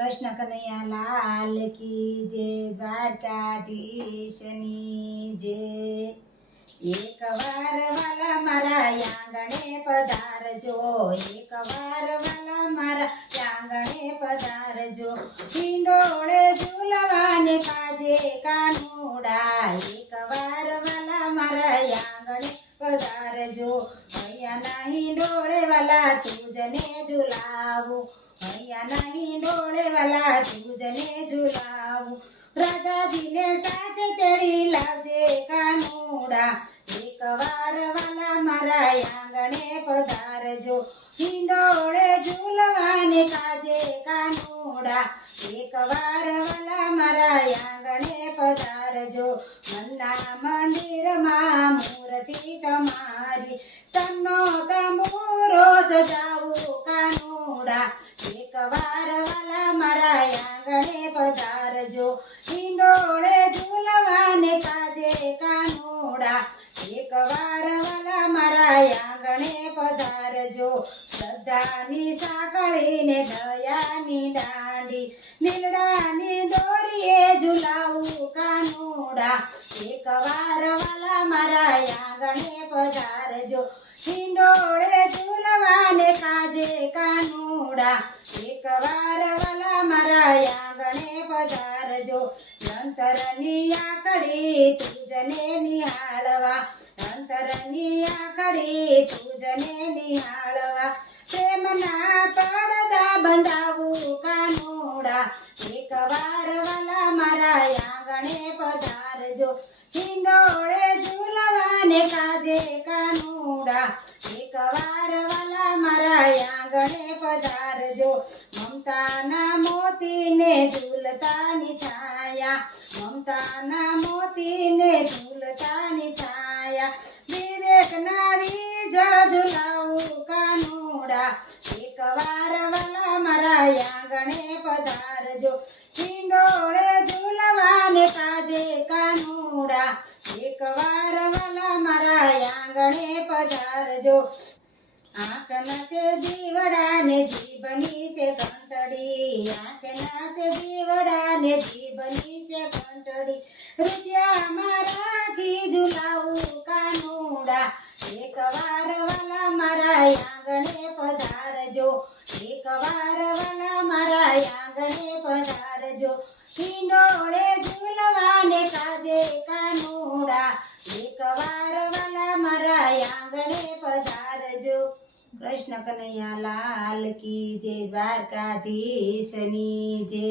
કૃષ્ણ કનૈયા લાલ કી જય, દ્વારકાધીશની જય। એક વાર વાલા મારા આંગણે પધારજો, એક વાર વાલા મારા આંગણે પધારજો, હિંડોળે ઝૂલવાને કાજે કાનુડા, એક વાર વાલા મારા આંગણે પધારજો, અહીંયાના હિંડોળે વાલા તુજને ઝુલાવું, અહીંયાના હિંડોળે વાલા તુજને ઝુલાવું, રાધાજીને સાથે તેડી લાવજે કાનુડા, એક વાર વાલા મારા આંગણે પધારજો, હિંડોળે ઝૂલવાને કાજે કાનુડા, એક વાર વાલા મારા આંગણે પધારજો, મનના મંદિરમાં મૂર્તિ તમારી, તમનો તંબુરો સજાવું કાનુડા, એક વાર વાલા મારા આંગણે પધારજો, હિંડોળે ઝૂલવાને કાજે કાનુડા, એક વાર વાલા મારા આંગણે પધારજો, શ્રદ્ધાની સાંકળીને દયાની દાંડી, નીલડાની દોરીએ ઝુલાવું કાનુડા, એક વાર વાલા મારા આંગણે પધારજો, હિંડોળે ઝૂલવાને કાજે કાનુડા, એક વાર વાલા મારા આંગણે પધારજો, અંતરની આકડી તુજને નિહાળવા, અંતરની આકડી તુજને નિહાળવા, પ્રેમના પડદા બંધાવું કાનુડા, એક વાર વાલા મારા આંગણે પધારજો, હિંડોળે ઝૂલવાને કાજે કાનુડા, એક વાર વાલા મારા આંગણે પધારજો, મમતાના મોતીને ઝૂલતાની છાયા, મમતાના મોતીને ઝૂલતાની છાયા, વિવેકના વીજ ઝુલાવું કાનુડા, એક વાર વાલા મારા આંગણે પધારજો, હિંડોળે ઝૂલવાને કાજે કાનુડા, એક વાર વાલા મારા આંગણે પધારજો, આંખના છે દીવડાને જીભની છે ઘંટડી, આંખના છે દીવડાને જીભની છે ઘંટડી, હૃદયમાં રાખી ઝુલાવું કાનુડા, એક વાર વાલા મારા આંગણે પધારજો, એક વાર વાલા મારા આંગણે પધારજો, હિંડોળે ઝૂલવાને કાજે કાનુડા, એક વાર વાલા મારા આંગણે પધારજો। કૃષ્ણ કનૈયા લાલ કી જય, દ્વારકાધીશની જય।